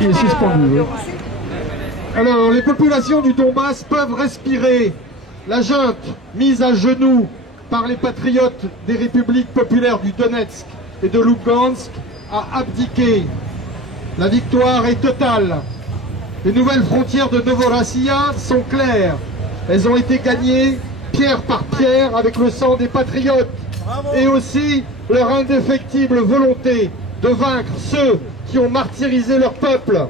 Il est suspendu. Alors, les populations du Donbass peuvent respirer. La junte, mise à genoux par les patriotes des républiques populaires du Donetsk et de Lugansk, a abdiqué. La victoire est totale. Les nouvelles frontières de Novorossiya sont claires. Elles ont été gagnées pierre par pierre avec le sang des patriotes et aussi leur indéfectible volonté de vaincre ceux qui ont martyrisé leur peuple.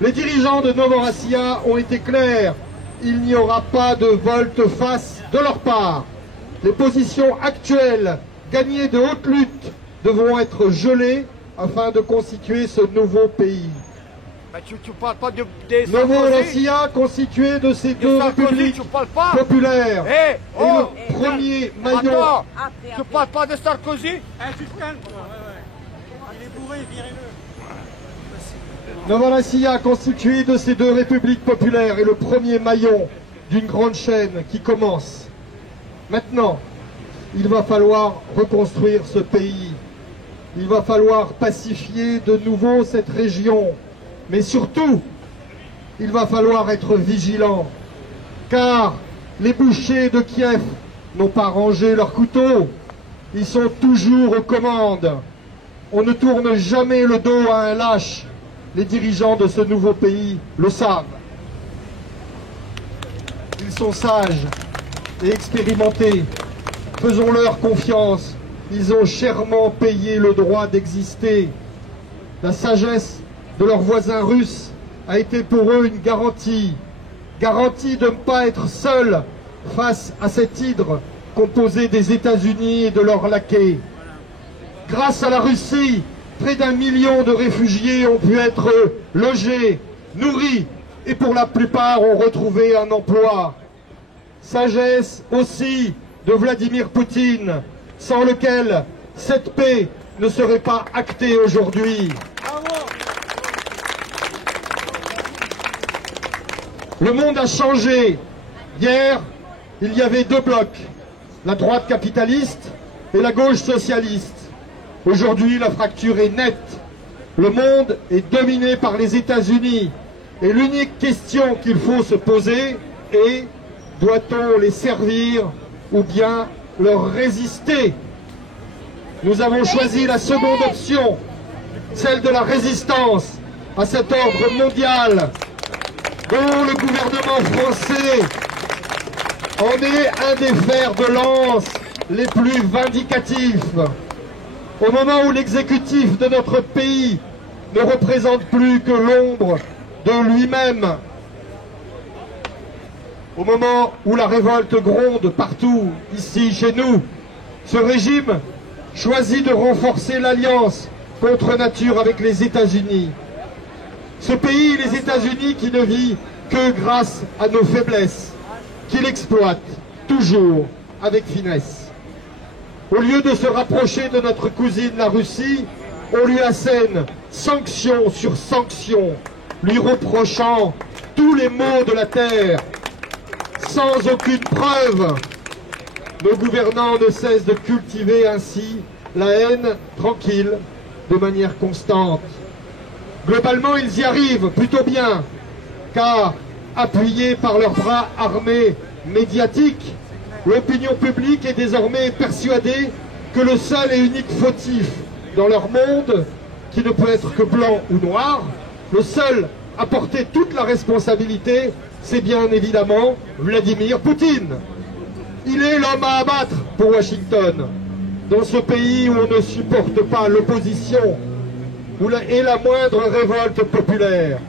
Les dirigeants de Novorossiya ont été clairs. Il n'y aura pas de volte-face de leur part. Les positions actuelles, gagnées de haute lutte, devront être gelées afin de constituer ce nouveau pays. Tu parles pas de Novorossiya, constitué de ces deux républiques populaires, et le premier maillon. Attends, tu parles pas de Sarkozy? Tu te calmes. Il est bourré, virez-le. Novorossiya, constitué de ces deux républiques populaires, est le premier maillon d'une grande chaîne qui commence. Maintenant, il va falloir reconstruire ce pays. Il va falloir pacifier de nouveau cette région. Mais surtout, il va falloir être vigilant, car les bouchers de Kiev n'ont pas rangé leurs couteaux. Ils sont toujours aux commandes. On ne tourne jamais le dos à un lâche. Les dirigeants de ce nouveau pays le savent. Ils sont sages et expérimentés. Faisons-leur confiance. Ils ont chèrement payé le droit d'exister. La sagesse de leurs voisins russes a été pour eux une garantie. Garantie de ne pas être seuls face à cette hydre composée des États-Unis et de leurs laquais. Grâce à la Russie, près d'1 million de réfugiés ont pu être logés, nourris et pour la plupart ont retrouvé un emploi. Sagesse aussi de Vladimir Poutine, sans lequel cette paix ne serait pas actée aujourd'hui. Le monde a changé. Hier, il y avait deux blocs, la droite capitaliste et la gauche socialiste. Aujourd'hui, la fracture est nette. Le monde est dominé par les États-Unis. Et l'unique question qu'il faut se poser est: doit-on les servir ou bien leur résister? Nous avons choisi la seconde option, celle de la résistance à cet ordre mondial dont le gouvernement français en est un des fers de lance les plus vindicatifs. Au moment où l'exécutif de notre pays ne représente plus que l'ombre de lui-même, au moment où la révolte gronde partout, ici, chez nous, ce régime choisit de renforcer l'alliance contre nature avec les États-Unis. Ce pays, les États-Unis, qui ne vit que grâce à nos faiblesses, qu'il exploite toujours avec finesse. Au lieu de se rapprocher de notre cousine la Russie, on lui assène sanction sur sanction, lui reprochant tous les maux de la terre, sans aucune preuve. Nos gouvernants ne cessent de cultiver ainsi la haine tranquille, de manière constante. Globalement, ils y arrivent plutôt bien, car appuyés par leurs bras armés médiatiques, l'opinion publique est désormais persuadée que le seul et unique fautif dans leur monde, qui ne peut être que blanc ou noir, le seul à porter toute la responsabilité, c'est bien évidemment Vladimir Poutine. Il est l'homme à abattre pour Washington. Dans ce pays où on ne supporte pas l'opposition et la moindre révolte populaire,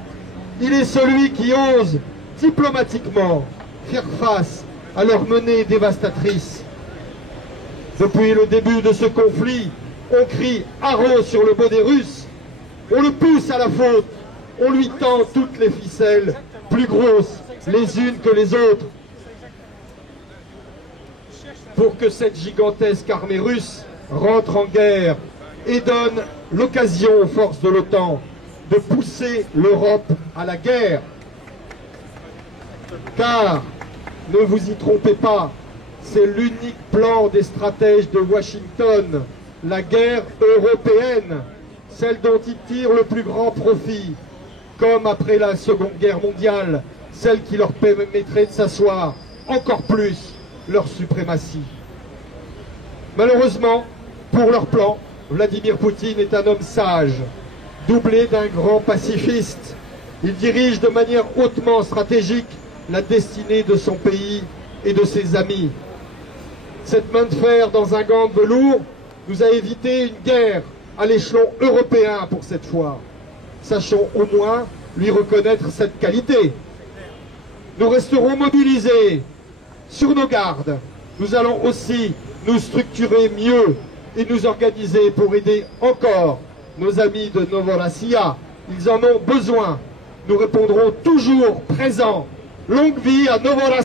il est celui qui ose diplomatiquement faire face à leur menée dévastatrice. Depuis le début de ce conflit, on crie haro sur le dos des Russes, on le pousse à la faute, on lui tend toutes les ficelles, plus grosses les unes que les autres, pour que cette gigantesque armée russe rentre en guerre et donne l'occasion aux forces de l'OTAN de pousser l'Europe à la guerre. Car, ne vous y trompez pas, c'est l'unique plan des stratèges de Washington, la guerre européenne. celle dont ils tirent le plus grand profit, comme après la Seconde Guerre mondiale, celle qui leur permettrait de s'asseoir encore plus leur suprématie. Malheureusement, pour leur plan, Vladimir Poutine est un homme sage, doublé d'un grand pacifiste. Il dirige de manière hautement stratégique la destinée de son pays et de ses amis. Cette main de fer dans un gant de velours nous a évité une guerre à l'échelon européen pour cette fois. Sachons au moins lui reconnaître cette qualité. Nous resterons mobilisés sur nos gardes. Nous allons aussi nous structurer mieux et nous organiser pour aider encore nos amis de Novorossiya. Ils en ont besoin. Nous répondrons toujours présents. Longue vie à Novorossiya.